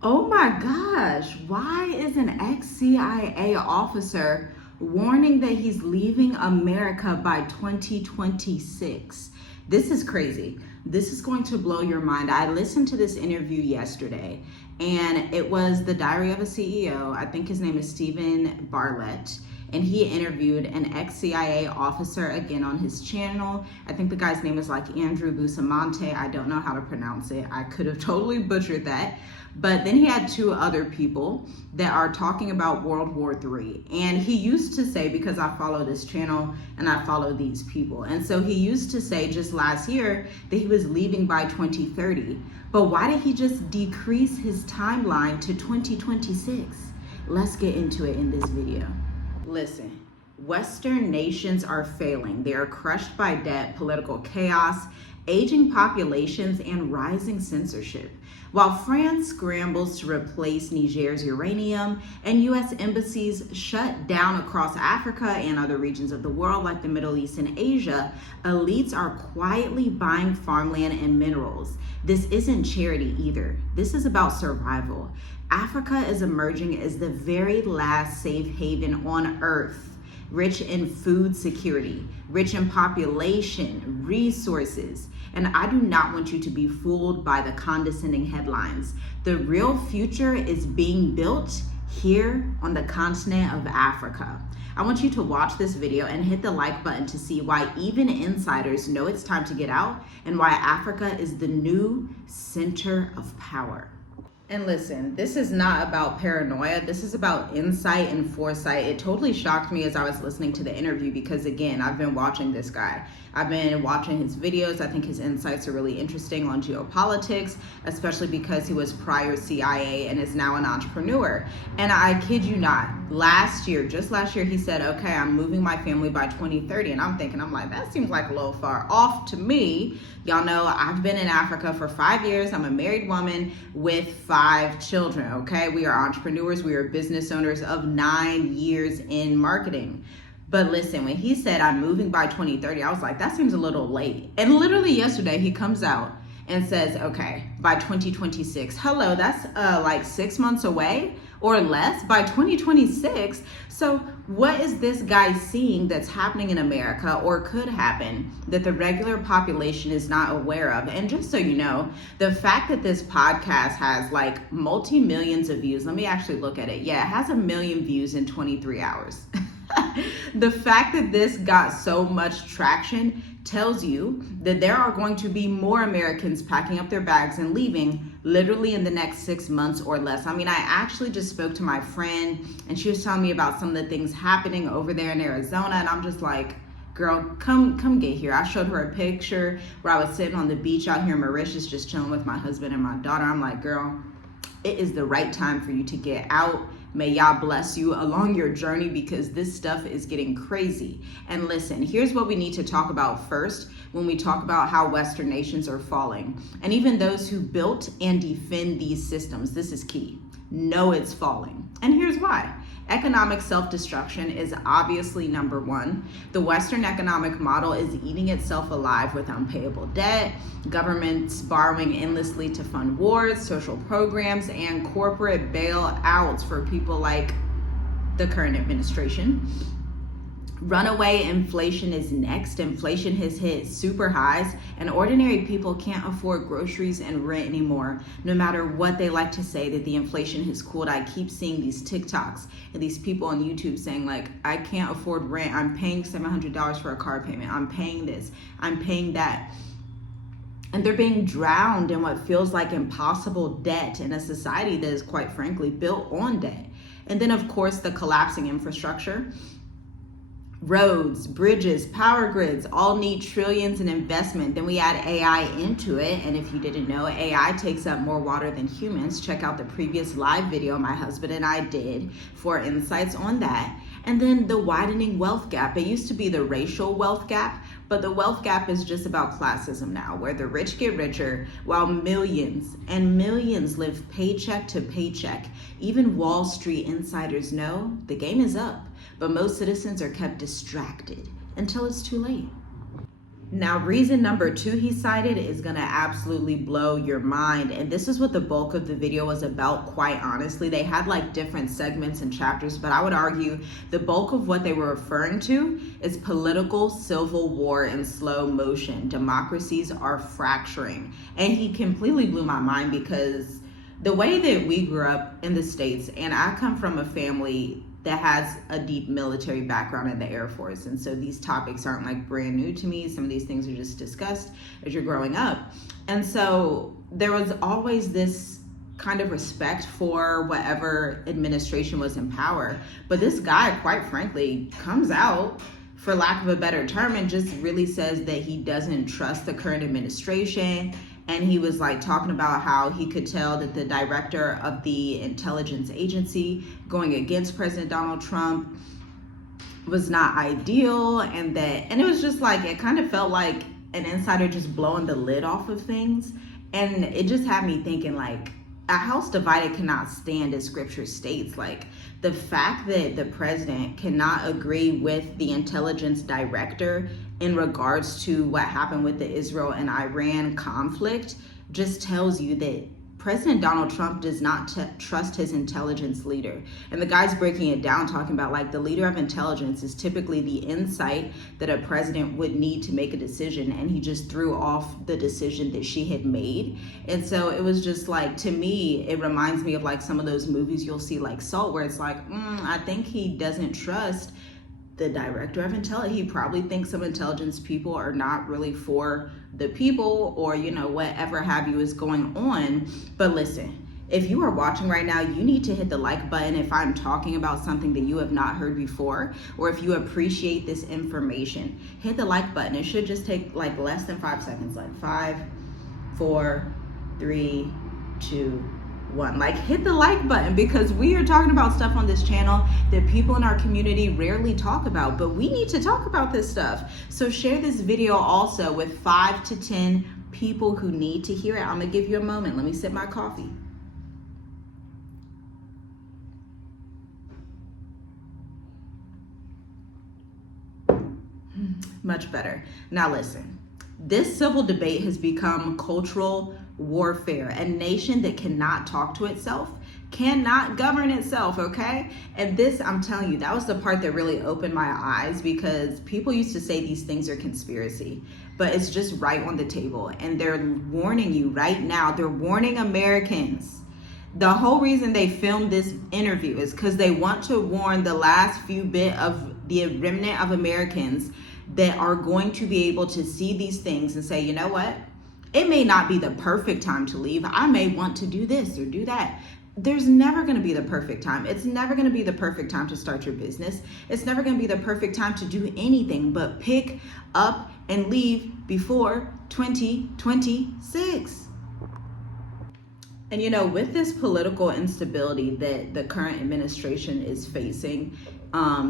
Oh my gosh, why is an ex-CIA officer warning that he's leaving America by 2026? This is crazy. This is going to blow your mind. I listened to this interview yesterday, and it was the Diary of a CEO. I think his name is Stephen Bartlett. And he interviewed an ex-CIA officer again on his channel. I think the guy's name is like Andrew Bustamante. I don't know how to pronounce it. I could have totally butchered that. But then he had two other people that are talking about World War III. And he used to say, because I follow this channel and I follow these people, and so he used to say just last year that he was leaving by 2030. But why did he just decrease his timeline to 2026? Let's get into it in this video. Listen, Western nations are failing. They are crushed by debt, political chaos, aging populations, and rising censorship. While France scrambles to replace Niger's uranium and U.S. embassies shut down across Africa and other regions of the world like the Middle East and Asia, elites are quietly buying farmland and minerals. This isn't charity either. This is about survival. Africa is emerging as the very last safe haven on earth, rich in food security, rich in population, resources. And I do not want you to be fooled by the condescending headlines. The real future is being built here on the continent of Africa. I want you to watch this video and hit the like button to see why even insiders know it's time to get out and why Africa is the new center of power. And listen, this is not about paranoia. This is about insight and foresight. It totally shocked me as I was listening to the interview because, again, I've been watching this guy. I've been watching his videos. I think his insights are really interesting on geopolitics, especially because he was prior CIA and is now an entrepreneur. And I kid you not, just last year, he said, okay, I'm moving my family by 2030. And I'm like, that seems like a little far off to me. Y'all know I've been in Africa for 5 years. I'm a married woman with 5 children, okay? We are entrepreneurs. We are business owners of 9 years in marketing. But listen, when he said I'm moving by 2030, I was like, that seems a little late. And literally yesterday, he comes out and says, okay, by 2026. Hello, that's like 6 months away or less, by 2026. So what is this guy seeing that's happening in America or could happen that the regular population is not aware of? And just so you know, the fact that this podcast has like multi-millions of views, let me actually look at it. Yeah, it has 1 million views in 23 hours. The fact that this got so much traction tells you that there are going to be more Americans packing up their bags and leaving literally in the next 6 months or less. I mean, I actually just spoke to my friend and she was telling me about some of the things happening over there in Arizona, and I'm just like, girl, come get here. I showed her a picture where I was sitting on the beach out here in Mauritius just chilling with my husband and my daughter. I'm like, girl, it is the right time for you to get out. May y'all bless you along your journey because this stuff is getting crazy. And listen, here's what we need to talk about first when we talk about how Western nations are falling. And even those who built and defend these systems, this is key. Know it's falling. And here's why. Economic self-destruction is obviously number one. The Western economic model is eating itself alive with unpayable debt, governments borrowing endlessly to fund wars, social programs, and corporate bailouts for people like the current administration. Runaway inflation is next. Inflation has hit super highs, and ordinary people can't afford groceries and rent anymore. No matter what they like to say that the inflation has cooled, I keep seeing these TikToks and these people on YouTube saying like, I can't afford rent. I'm paying $700 for a car payment. I'm paying this. I'm paying that. And they're being drowned in what feels like impossible debt in a society that is quite frankly built on debt. And then of course the collapsing infrastructure. Roads, bridges, power grids all need trillions in investment. Then we add AI into it. And if you didn't know, AI takes up more water than humans. Check out the previous live video my husband and I did for insights on that. And then the widening wealth gap. It used to be the racial wealth gap, but the wealth gap is just about classism now, where the rich get richer while millions and millions live paycheck to paycheck. Even Wall Street insiders know the game is up, but most citizens are kept distracted until it's too late. Now, reason number 2 he cited is going to absolutely blow your mind. And this is what the bulk of the video was about, quite honestly. They had like different segments and chapters, but I would argue the bulk of what they were referring to is political civil war in slow motion. Democracies are fracturing. And he completely blew my mind because the way that we grew up in the States, and I come from a family that has a deep military background in the Air Force. And so these topics aren't like brand new to me. Some of these things are just discussed as you're growing up. And so there was always this kind of respect for whatever administration was in power. But this guy, quite frankly, comes out, for lack of a better term, and just really says that he doesn't trust the current administration. And he was like talking about how he could tell that the director of the intelligence agency going against President Donald Trump was not ideal. And it was just like, it kind of felt like an insider just blowing the lid off of things. And it just had me thinking, like, a house divided cannot stand, as scripture states. Like, the fact that the president cannot agree with the intelligence director in regards to what happened with the Israel and Iran conflict just tells you that President Donald Trump does not trust his intelligence leader. And the guy's breaking it down, talking about like the leader of intelligence is typically the insight that a president would need to make a decision. And he just threw off the decision that she had made. And so it was just like, to me, it reminds me of like some of those movies you'll see like Salt, where it's like, I think he doesn't trust the director of intelligence. He probably thinks some intelligence people are not really for the people, or, you know, whatever have you is going on. But listen, if you are watching right now, you need to hit the like button if I'm talking about something that you have not heard before, or if you appreciate this information. Hit the like button. It should just take like less than 5 seconds, like 5, 4, 3, 2, 1. Like, hit the like button, because we are talking about stuff on this channel that people in our community rarely talk about, but we need to talk about this stuff. So share this video also with 5 to 10 people who need to hear it. I'm gonna give you a moment. Let me sip my coffee. Much better. Now listen, this civil debate has become cultural warfare. A nation that cannot talk to itself cannot govern itself, okay? And this, I'm telling you, that was the part that really opened my eyes, because people used to say these things are conspiracy, but it's just right on the table. And they're warning you right now. They're warning Americans. The whole reason they filmed this interview is because they want to warn the last few bit of the remnant of Americans that are going to be able to see these things and say, you know what? It may not be the perfect time to leave. I may want to do this or do that. There's never going to be the perfect time. It's never going to be the perfect time to start your business. It's never going to be the perfect time to do anything but pick up and leave before 2026. And you know, with this political instability that the current administration is facing,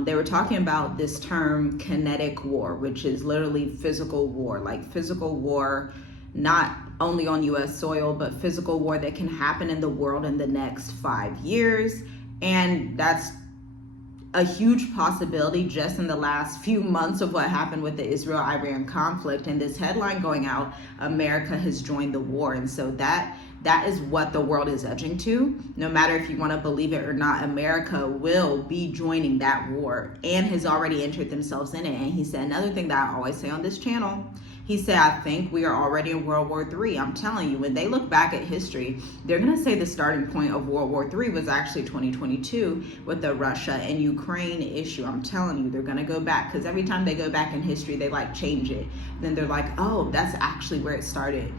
they were talking about this term kinetic war, which is literally physical war, like physical war, not only on US soil, but physical war that can happen in the world in the next 5 years. And that's a huge possibility just in the last few months of what happened with the Israel-Iran conflict. And this headline going out, America has joined the war. And so that is what the world is edging to. No matter if you want to believe it or not, America will be joining that war and has already entered themselves in it. And he said another thing that I always say on this channel. He said, I think we are already in World War III. I'm telling you, when they look back at history, they're going to say the starting point of World War III was actually 2022 with the Russia and Ukraine issue. I'm telling you, they're going to go back, because every time they go back in history, they like change it. Then they're like, oh, that's actually where it started.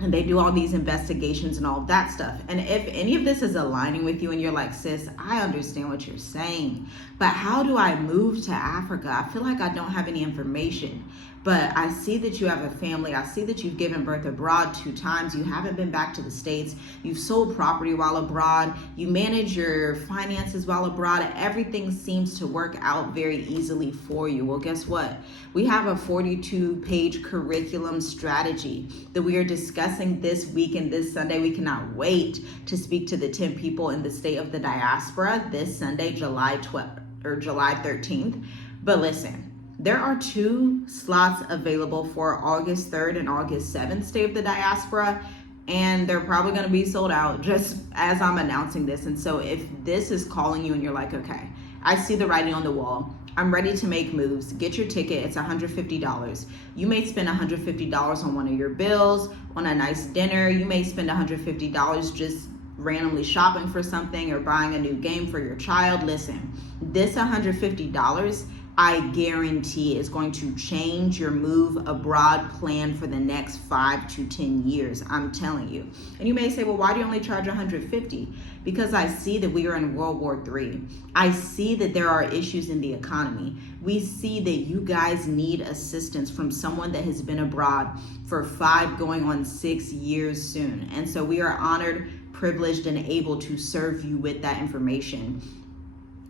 And they do all these investigations and all that stuff. And if any of this is aligning with you and you're like, sis, I understand what you're saying, but how do I move to Africa? I feel like I don't have any information. But I see that you have a family. I see that you've given birth abroad 2 times. You haven't been back to the States. You've sold property while abroad. You manage your finances while abroad. Everything seems to work out very easily for you. Well, guess what? We have a 42-page curriculum strategy that we are discussing this week and this Sunday. We cannot wait to speak to the 10 people in the state of the diaspora this Sunday, July 12th or July 13th. But listen, There are 2 slots available for August 3rd and August 7th, State of the Diaspora, and they're probably going to be sold out just as I'm announcing this. And so if this is calling you and you're like, okay, I see the writing on the wall, I'm ready to make moves, get your ticket. It's $150. You may spend $150 on one of your bills, on a nice dinner. You may spend $150 just randomly shopping for something or buying a new game for your child. Listen, this $150, I guarantee, is going to change your move abroad plan for the next 5 to 10 years. I'm telling you. And you may say, well, why do you only charge $150? Because I see that we are in World War III. I see that there are issues in the economy. We see that you guys need assistance from someone that has been abroad for 5 going on 6 years soon. And so we are honored, privileged, and able to serve you with that information.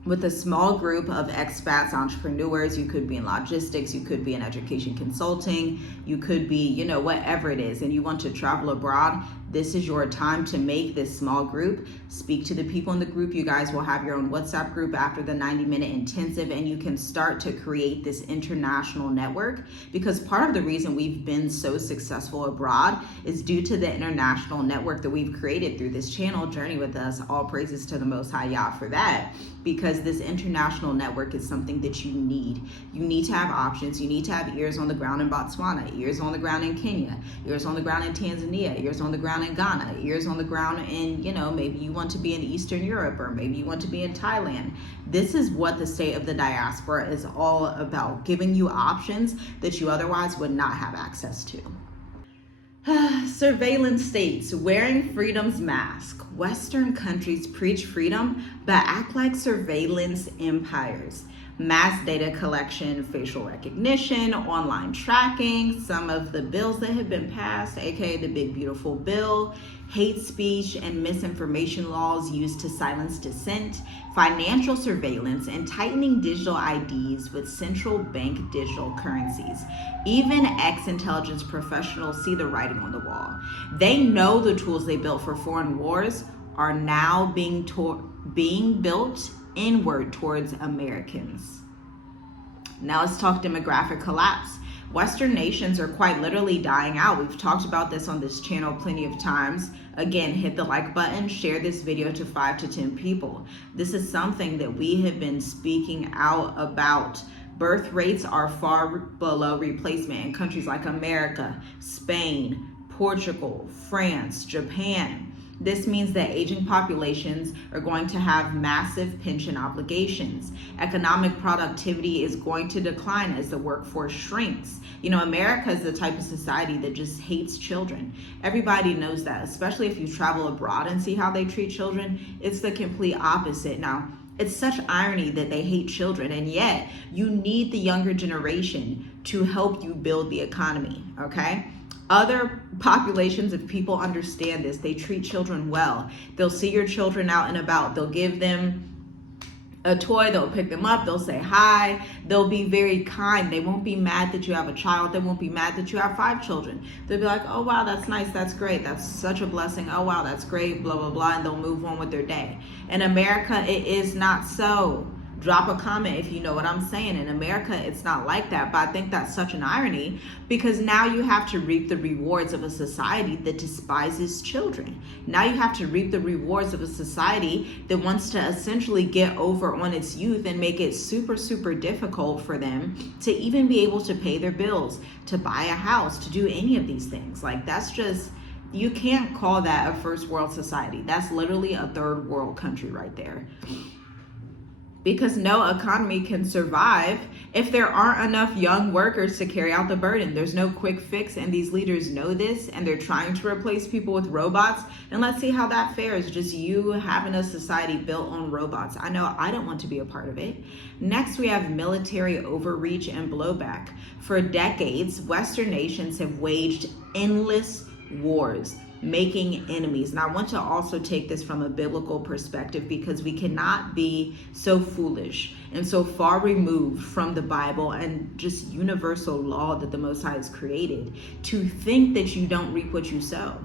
With a small group of expats, entrepreneurs, you could be in logistics, you could be in education consulting, you could be, whatever it is, and you want to travel abroad, this is your time to make this small group. Speak to the people in the group. You guys will have your own WhatsApp group after the 90-minute intensive, and you can start to create this international network, because part of the reason we've been so successful abroad is due to the international network that we've created through this channel. Journey with us. All praises to the Most High Yah for that, because this international network is something that you need. You need to have options. You need to have ears on the ground in Botswana, ears on the ground in Kenya, ears on the ground in Tanzania, ears on the ground in Ghana, ears on the ground in, maybe you want to be in Eastern Europe, or maybe you want to be in Thailand. This is what the State of the Diaspora is all about, giving you options that you otherwise would not have access to. Surveillance states wearing freedom's mask. Western countries preach freedom but act like surveillance empires. Mass data collection, facial recognition, online tracking, some of the bills that have been passed, aka the Big Beautiful Bill, hate speech and misinformation laws used to silence dissent, financial surveillance, and tightening digital IDs with central bank digital currencies. Even ex-intelligence professionals see the writing on the wall. They know the tools they built for foreign wars are now being built inward towards Americans. Now let's talk demographic collapse. Western nations are quite literally dying out. We've talked about this on this channel plenty of times. Again, hit the like button, share this video to 5 to 10 people. This is something that we have been speaking out about. Birth rates are far below replacement in countries like America, Spain, Portugal, France, Japan. This means that aging populations are going to have massive pension obligations. Economic productivity is going to decline as the workforce shrinks. America is the type of society that just hates children. Everybody knows that, especially if you travel abroad and see how they treat children. It's the complete opposite. Now, it's such irony that they hate children, and yet you need the younger generation to help you build the economy, okay? Other populations of people understand this. They treat children well. They'll see your children out and about. They'll give them a toy. They'll pick them up. They'll say hi. They'll be very kind. They won't be mad that you have a child. They won't be mad that you have 5 children. They'll be like, oh, wow, that's nice. That's great. That's such a blessing. Oh, wow, that's great. Blah, blah, blah. And they'll move on with their day. In America, it is not so. Drop a comment if you know what I'm saying. In America, it's not like that, but I think that's such an irony, because now you have to reap the rewards of a society that despises children. Now you have to reap the rewards of a society that wants to essentially get over on its youth and make it super, super difficult for them to even be able to pay their bills, to buy a house, to do any of these things. Like, that's just, you can't call that a first world society. That's literally a third world country right there. Because no economy can survive if there aren't enough young workers to carry out the burden. There's no quick fix, and these leaders know this, and they're trying to replace people with robots. And let's see how that fares, just you having a society built on robots. I know I don't want to be a part of it. Next, we have military overreach and blowback. For decades, Western nations have waged endless wars, making enemies. And I want to also take this from a biblical perspective, because we cannot be so foolish and so far removed from the Bible and just universal law that the Most High has created to think that you don't reap what you sow.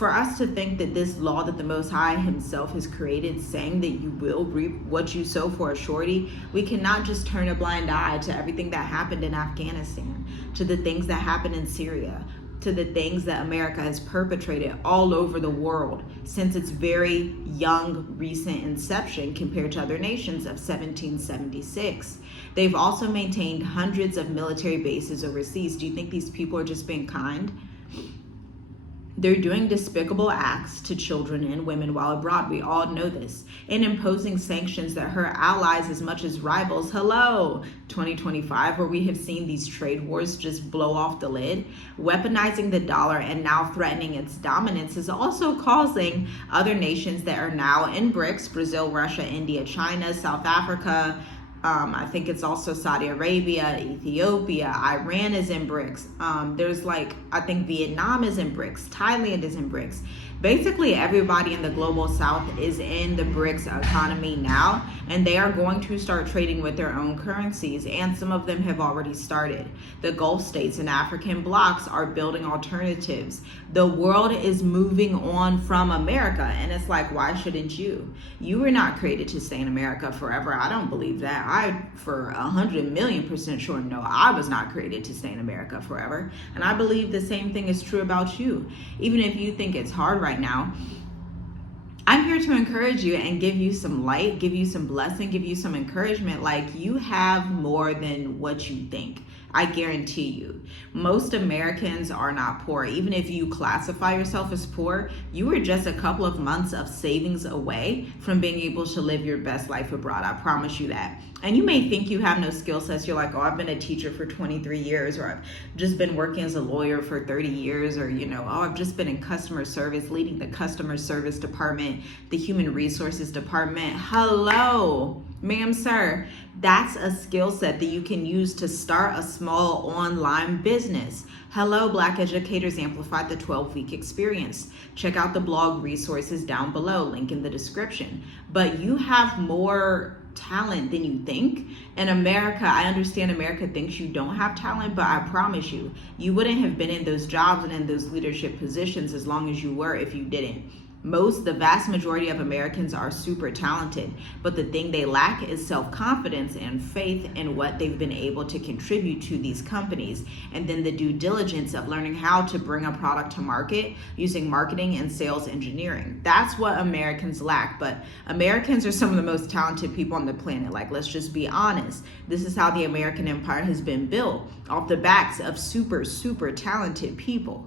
For us to think that this law that the Most High himself has created, saying that you will reap what you sow for a surety, we cannot just turn a blind eye to everything that happened in Afghanistan, to the things that happened in Syria, to the things that America has perpetrated all over the world since its very young, recent inception compared to other nations of 1776. They've also maintained hundreds of military bases overseas. Do you think these people are just being kind? They're doing despicable acts to children and women while abroad. We all know this. And imposing sanctions that hurt allies as much as rivals. Hello, 2025, where we have seen these trade wars just blow off the lid. Weaponizing the dollar and now threatening its dominance is also causing other nations that are now in BRICS, Brazil, Russia, India, China, South Africa, I think it's also Saudi Arabia, Ethiopia, Iran is in BRICS. I think Vietnam is in BRICS, Thailand is in BRICS. Basically, everybody in the global south is in the BRICS economy now, and they are going to start trading with their own currencies, and some of them have already started. The Gulf states and African blocs are building alternatives. The world is moving on from America, and it's like, why shouldn't you? You were not created to stay in America forever. I don't believe that. I, for 100,000,000% sure, no, I was not created to stay in America forever, and I believe the same thing is true about you. Even if you think it's hard right now, I'm here to encourage you and give you some light, give you some blessing, give you some encouragement. Like, you have more than what you think. I guarantee you. Most Americans are not poor. Even if you classify yourself as poor, you were just a couple of months of savings away from being able to live your best life abroad. I promise you that. And you may think you have no skill sets. You're like, oh, I've been a teacher for 23 years, or I've just been working as a lawyer for 30 years, or, oh, I've just been in customer service, leading the customer service department, the human resources department. Hello, ma'am, sir. That's a skill set that you can use to start a small online business. Hello, Black Educators Amplified, the 12-week experience. Check out the blog resources down below, link in the description. But you have more talent than you think. In America, I understand America thinks you don't have talent, but I promise you, you wouldn't have been in those jobs and in those leadership positions as long as you were if you didn't. The vast majority of Americans are super talented, but the thing they lack is self-confidence and faith in what they've been able to contribute to these companies, and then the due diligence of learning how to bring a product to market using marketing and sales engineering. That's what Americans lack, but Americans are some of the most talented people on the planet. Like, let's just be honest. This is how the American empire has been built, off the backs of super, super talented people.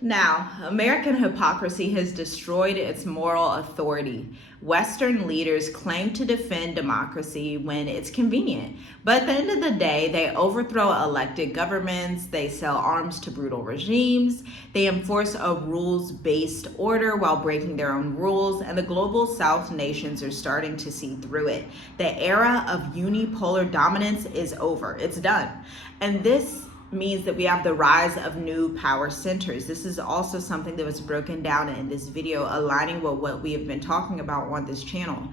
Now, American hypocrisy has destroyed its moral authority. Western leaders claim to defend democracy when it's convenient, but at the end of the day, they overthrow elected governments, they sell arms to brutal regimes, they enforce a rules-based order while breaking their own rules, and the global South nations are starting to see through it. The era of unipolar dominance is over. It's done. And this means that we have the rise of new power centers. This is also something that was broken down in this video, aligning with what we have been talking about on this channel.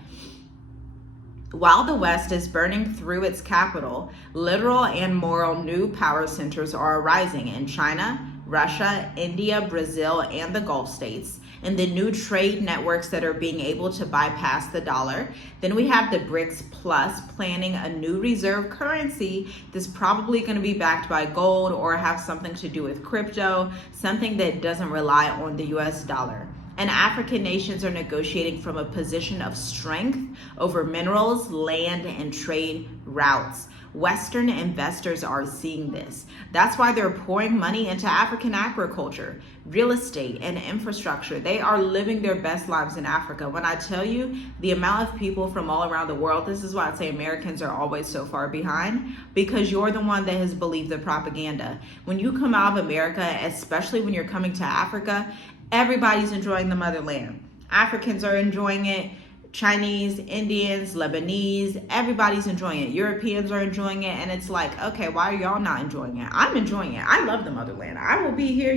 While the West is burning through its capital, literal and moral new power centers are arising in China, Russia, India, Brazil, and the Gulf states, and the new trade networks that are being able to bypass the dollar. Then we have the BRICS Plus planning a new reserve currency that's probably going to be backed by gold or have something to do with crypto, something that doesn't rely on the US dollar. And African nations are negotiating from a position of strength over minerals, land, and trade routes. Western investors are seeing this. That's why they're pouring money into African agriculture, real estate, and infrastructure. They are living their best lives in Africa. When I tell you the amount of people from all around the world, this is why I say Americans are always so far behind, because you're the one that has believed the propaganda. When you come out of America, especially when you're coming to Africa, everybody's enjoying the motherland. Africans are enjoying it. Chinese, Indians, Lebanese, everybody's enjoying it. Europeans are enjoying it. And it's like, okay, why are y'all not enjoying it? I'm enjoying it. I love the motherland. I will be here,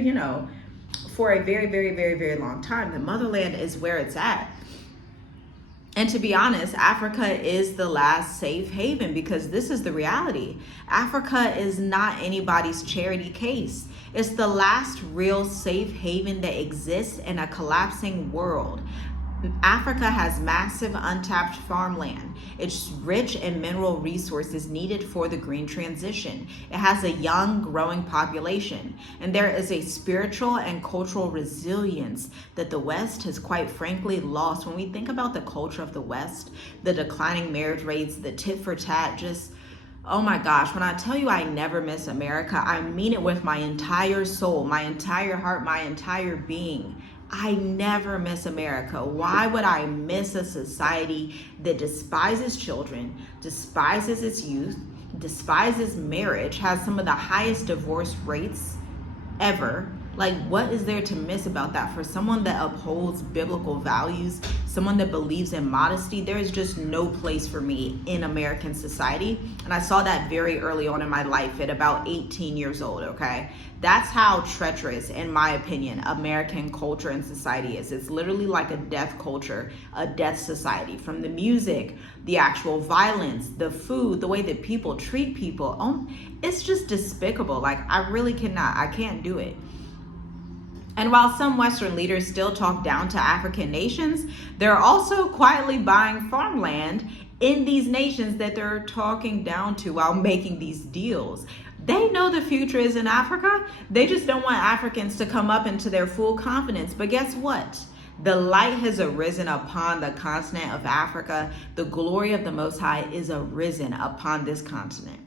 for a very, very, very, very long time. The motherland is where it's at. And to be honest, Africa is the last safe haven, because this is the reality. Africa is not anybody's charity case. It's the last real safe haven that exists in a collapsing world. Africa has massive untapped farmland. It's rich in mineral resources needed for the green transition. It has a young, growing population. And there is a spiritual and cultural resilience that the West has quite frankly lost. When we think about the culture of the West, the declining marriage rates, the tit for tat, just, oh my gosh, when I tell you I never miss America, I mean it with my entire soul, my entire heart, my entire being. I never miss America. Why would I miss a society that despises children, despises its youth, despises marriage, has some of the highest divorce rates ever? Like, what is there to miss about that? For someone that upholds biblical values, someone that believes in modesty, there is just no place for me in American society. And I saw that very early on in my life at about 18 years old, okay? That's how treacherous, in my opinion, American culture and society is. It's literally like a death culture, a death society. From the music, the actual violence, the food, the way that people treat people, it's just despicable. Like, I really I can't do it. And while some Western leaders still talk down to African nations, they're also quietly buying farmland in these nations that they're talking down to while making these deals. They know the future is in Africa. They just don't want Africans to come up into their full confidence. But guess what? The light has arisen upon the continent of Africa. The glory of the Most High is arisen upon this continent.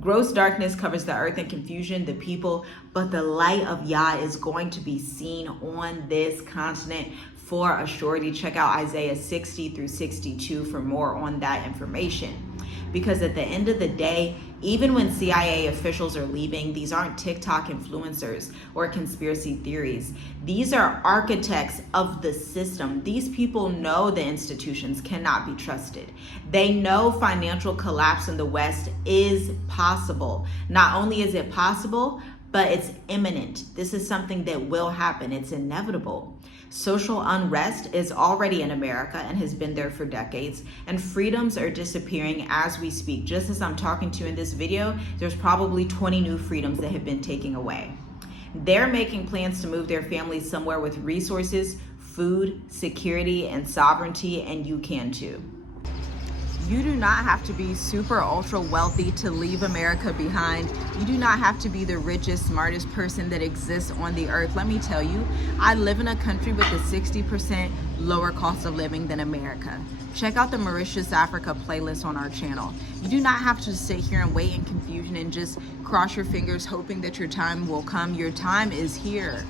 Gross darkness covers the earth and confusion, the people, but the light of Yah is going to be seen on this continent for a surety. Check out Isaiah 60 through 62 for more on that information. Because at the end of the day, even when CIA officials are leaving, these aren't TikTok influencers or conspiracy theories. These are architects of the system. These people know the institutions cannot be trusted. They know financial collapse in the West is possible. Not only is it possible, but it's imminent. This is something that will happen. It's inevitable. Social unrest is already in America and has been there for decades, and freedoms are disappearing as we speak. Just as I'm talking to you in this video, there's probably 20 new freedoms that have been taken away. They're making plans to move their families somewhere with resources, food, security, and sovereignty, and you can too. You do not have to be super ultra wealthy to leave America behind. You do not have to be the richest, smartest person that exists on the earth. Let me tell you, I live in a country with a 60% lower cost of living than America. Check out the Mauritius Africa playlist on our channel. You do not have to sit here and wait in confusion and just cross your fingers hoping that your time will come. Your time is here.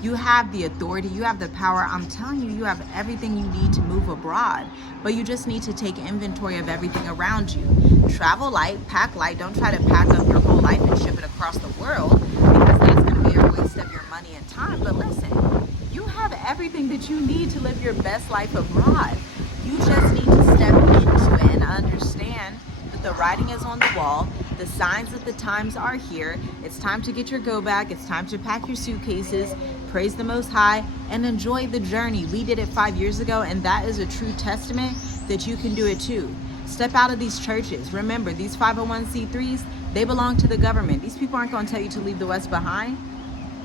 You have the authority, you have the power. I'm telling you, you have everything you need to move abroad, but you just need to take inventory of everything around you. Travel light, pack light. Don't try to pack up your whole life and ship it across the world, because that's going to be a waste of your money and time. But listen, you have everything that you need to live your best life abroad. You just need to step into it and understand that the writing is on the wall. The signs of the times are here. It's time to get your go bag. It's time to pack your suitcases, praise the Most High, and enjoy the journey. We did it 5 years ago, and that is a true testament that you can do it too. Step out of these churches. Remember, these 501c3s, they belong to the government. These people aren't going to tell you to leave the West behind.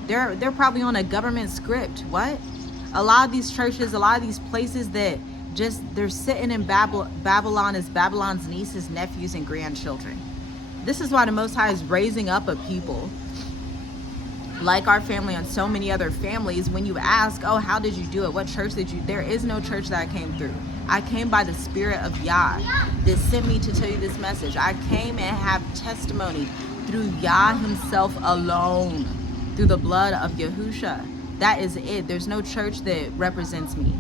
They're probably on a government script. What? A lot of these churches, a lot of these places that they're sitting in Babylon as Babylon's nieces, nephews, and grandchildren. This is why the Most High is raising up a people like our family and so many other families. When you ask, oh, how did you do it? What church did you? There is no church that I came through. I came by the Spirit of Yah that sent me to tell you this message. I came and have testimony through Yah himself alone, through the blood of Yahusha. That is it. There's no church that represents me.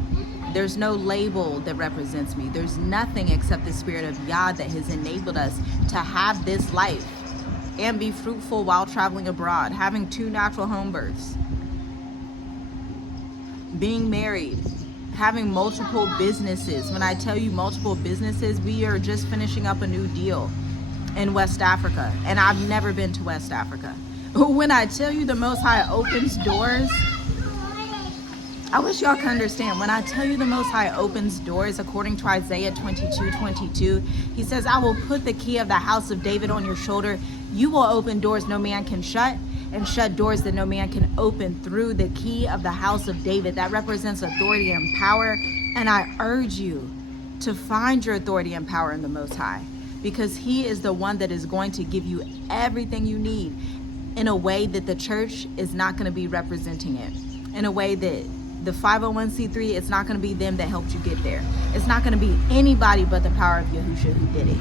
There's no label that represents me. There's nothing except the Spirit of Yah that has enabled us to have this life and be fruitful while traveling abroad, having 2 natural home births, being married, having multiple businesses. When I tell you multiple businesses, we are just finishing up a new deal in West Africa, and I've never been to West Africa. When I tell you the Most High opens doors, I wish y'all could understand. When I tell you the Most High opens doors, according to Isaiah 22:22, he says, I will put the key of the house of David on your shoulder. You will open doors no man can shut, and shut doors that no man can open through the key of the house of David. That represents authority and power. And I urge you to find your authority and power in the Most High, because he is the one that is going to give you everything you need in a way that the church is not going to be representing it, in a way that the 501c3, it's not going to be them that helped you get there. It's not going to be anybody but the power of Yahushua who did it.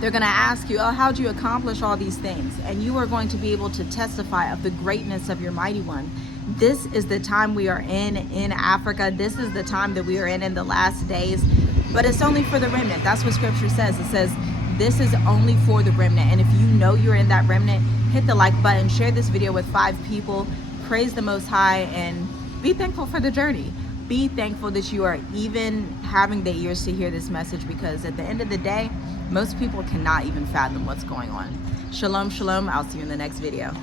They're going to ask you, oh, how'd you accomplish all these things? And you are going to be able to testify of the greatness of your mighty one. This is the time we are in Africa. This is the time that we are in the last days. But it's only for the remnant. That's what scripture says. It says this is only for the remnant. And if you know you're in that remnant, hit the like button, share this video with 5 people. Praise the Most High and be thankful for the journey. Be thankful that you are even having the ears to hear this message, because at the end of the day, most people cannot even fathom what's going on. Shalom, shalom. I'll see you in the next video.